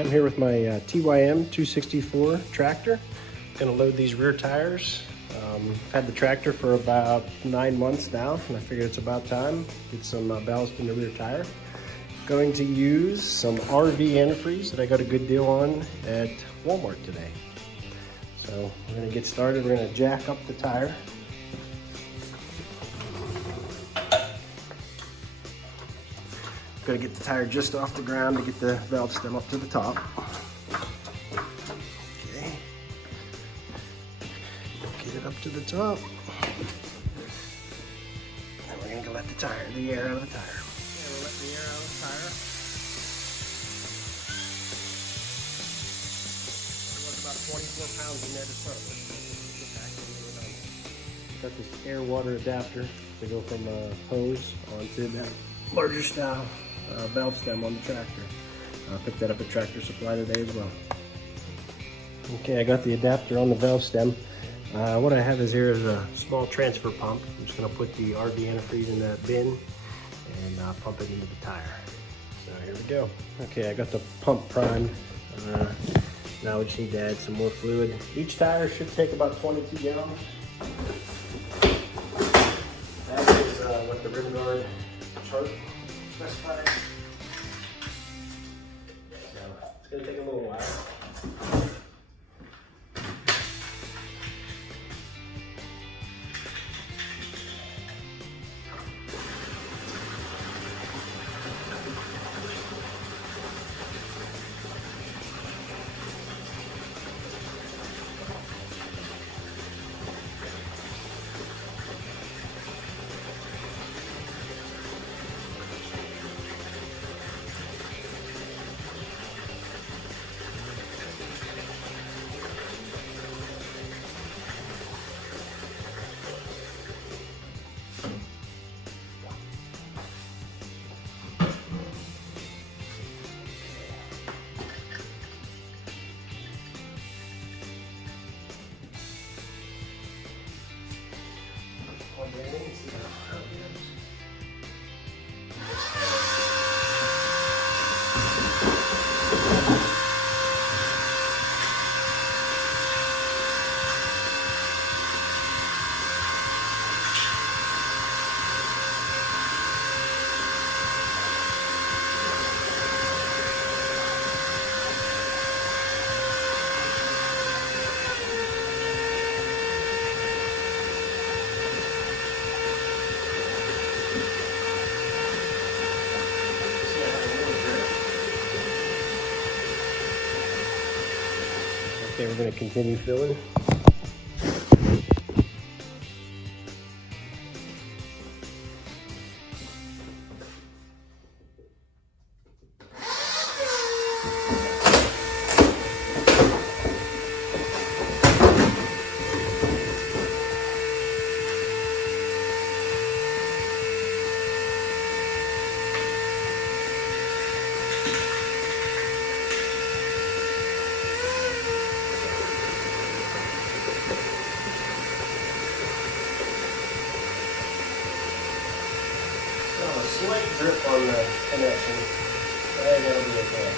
Hi, I'm here with my TYM 264 tractor. Gonna load these rear tires. I've had the tractor for about 9 months now, and I figured it's about time get some ballast in the rear tire. Going to use some RV antifreeze that I got a good deal on at Walmart today. So we're gonna get started. We're gonna jack up the tire. Gotta get the tire just off the ground to get the valve stem up to the top. Okay. Get it up to the top. Then we're gonna go let the air out of the tire. Okay, we'll let the air out of the tire. There was about 24 pounds in there to start with. Got this air water adapter to go from a hose onto that larger style valve stem on the tractor. Picked that up at Tractor Supply today as well. Okay, I got the adapter on the valve stem. What I have is here is a small transfer pump. I'm just going to put the RV antifreeze in that bin and pump it into the tire. So here we go. Okay, I got the pump primed. Now we just need to add some more fluid. Each tire should take about 22 gallons. That is what the rim guard chart specifies. So it's going to take a little while. Okay, we're going to continue filling. A slight drip on the connection, but I think that'll be okay.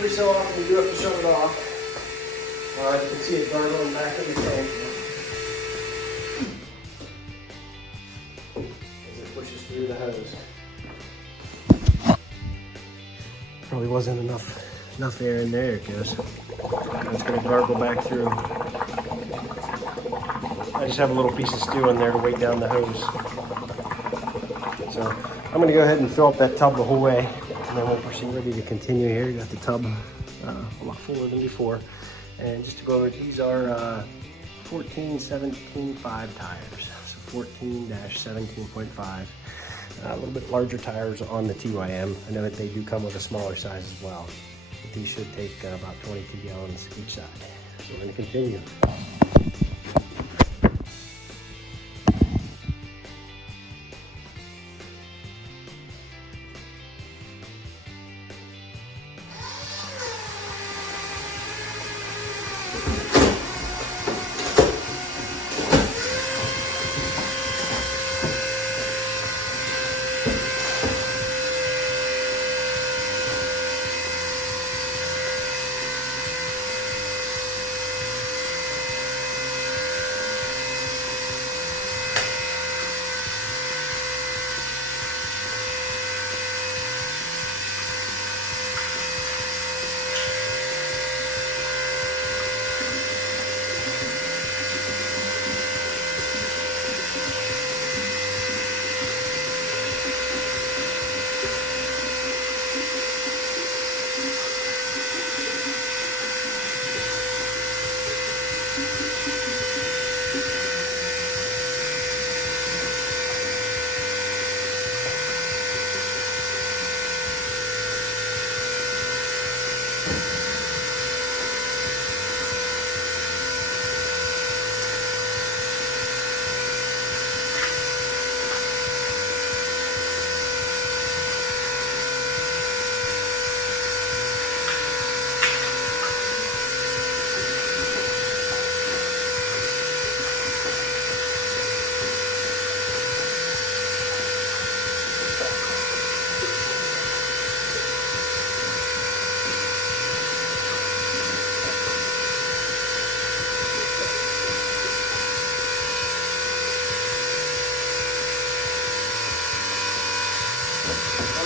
every so often you do have to shut it off. You can see it gargling back in the tank. the hose. Probably wasn't enough air in there, it goes. It's gonna gargle back through. I just have a little piece of stew in there to weight down the hose. So I'm gonna go ahead and fill up that tub the whole way, and then we'll proceed. Ready to continue here. You got the tub a lot fuller than before. And just to go over, these are 14-17.5 tires. So 14-17.5. A little bit larger tires on the TYM. I know that they do come with a smaller size as well. But these should take about 22 gallons each side. So we're gonna continue.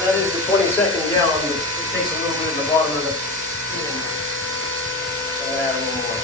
That is the 22nd gallon, but it takes a little bit in the bottom of the tin. So I'm gonna add a little more.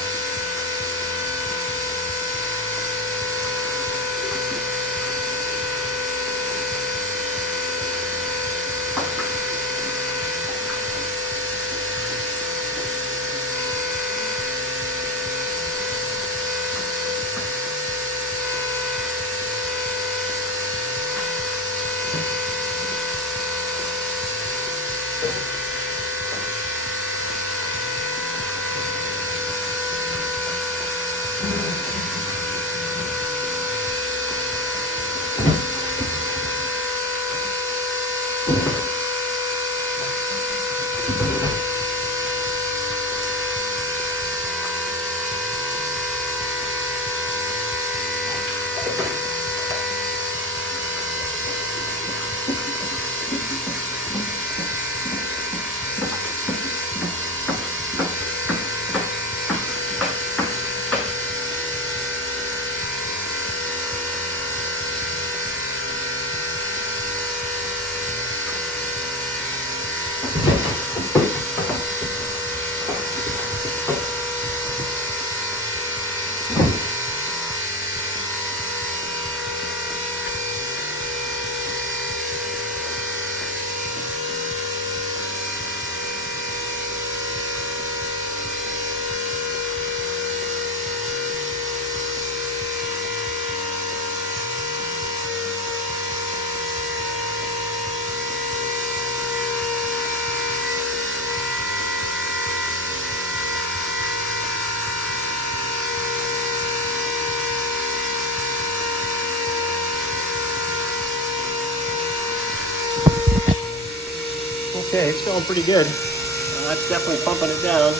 Okay, it's going pretty good. That's definitely pumping it down.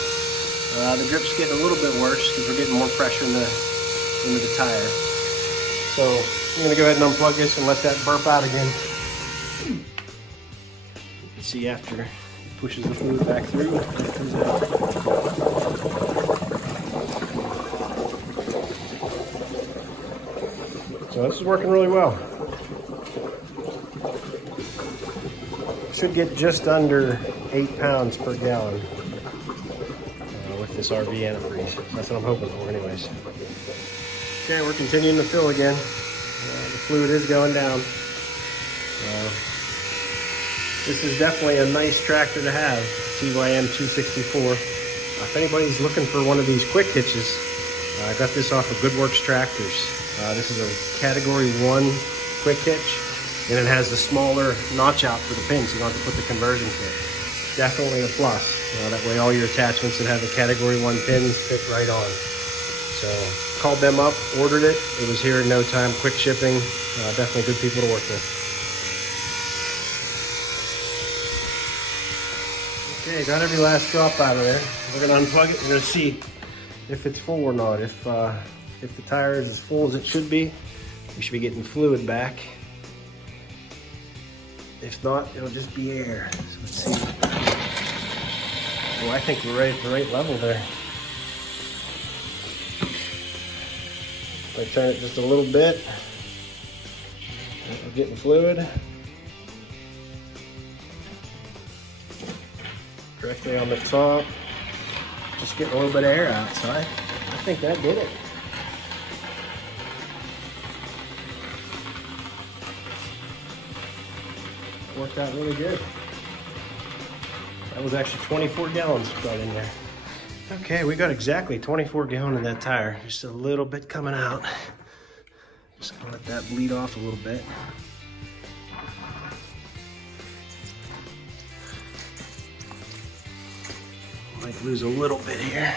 The drip's getting a little bit worse because we're getting more pressure into the tire. So I'm going to go ahead and unplug this and let that burp out again. You can see after it pushes the fluid back through, it comes out. So this is working really well. should get just under 8 pounds per gallon with this RV antifreeze. That's what I'm hoping for anyways. Okay, we're continuing to fill again. The fluid is going down. This is definitely a nice tractor to have, TYM 264. If anybody's looking for one of these quick hitches, I got this off of Goodworks Tractors. This is a category 1 quick hitch, and it has the smaller notch out for the pin, so you don't have to put the conversion kit. Definitely a plus. That way all your attachments that have a category 1 pin fit right on. So called them up, ordered it. It was here in no time, quick shipping. Definitely good people to work with. Okay, got every last drop out of there. We're gonna unplug it. We're gonna see if it's full or not. If the tire is as full as it should be, we should be getting fluid back. If not, it'll just be air. So let's see. Well, I think we're right at the right level there. If I turn it just a little bit, we're getting fluid. Directly on the top, just getting a little bit of air outside. I think that did it. Worked out really good. That was actually 24 gallons got in there. Okay, we got exactly 24 gallon in that tire. Just a little bit coming out. Just gonna let that bleed off a little bit. Might lose a little bit here.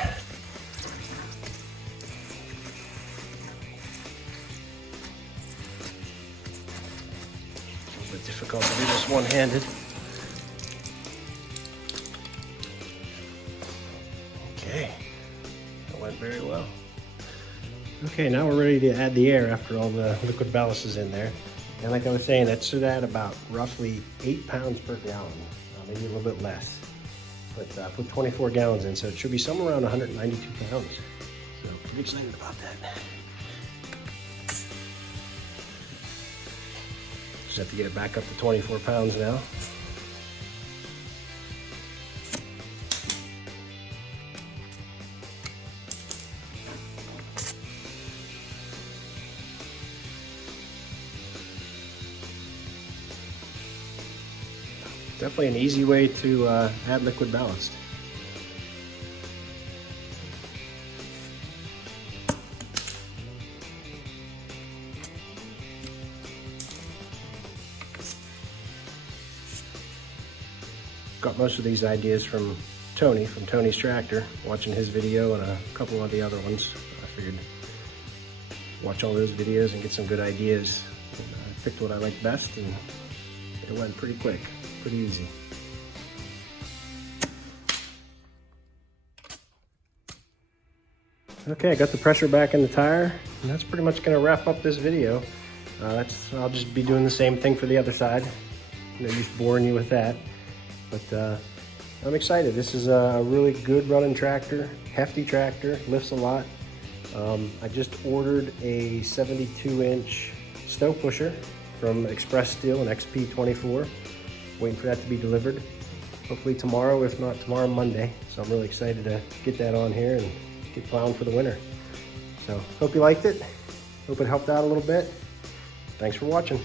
A little bit difficult to do this one-handed. Okay, that went very well. Okay, now we're ready to add the air after all the liquid ballast is in there. And like I was saying, that should add about roughly 8 pounds per gallon, maybe a little bit less. But I put 24 gallons in, so it should be somewhere around 192 pounds. So pretty excited about that. Just have to get it back up to 24 pounds now. Definitely an easy way to add liquid ballast. Got most of these ideas from Tony, from Tony's Tractor, watching his video and a couple of the other ones. I figured watch all those videos and get some good ideas. I picked what I liked best, and it went pretty quick. Pretty easy. Okay, I got the pressure back in the tire, and that's pretty much going to wrap up this video. I'll just be doing the same thing for the other side. No use boring you with that, but I'm excited. This is a really good running tractor, hefty tractor, lifts a lot. I just ordered a 72-inch snow pusher from Express Steel, an XP24. Waiting for that to be delivered. Hopefully tomorrow, if not tomorrow, Monday. So I'm really excited to get that on here and get plowing for the winter. So hope you liked it. Hope it helped out a little bit. Thanks for watching.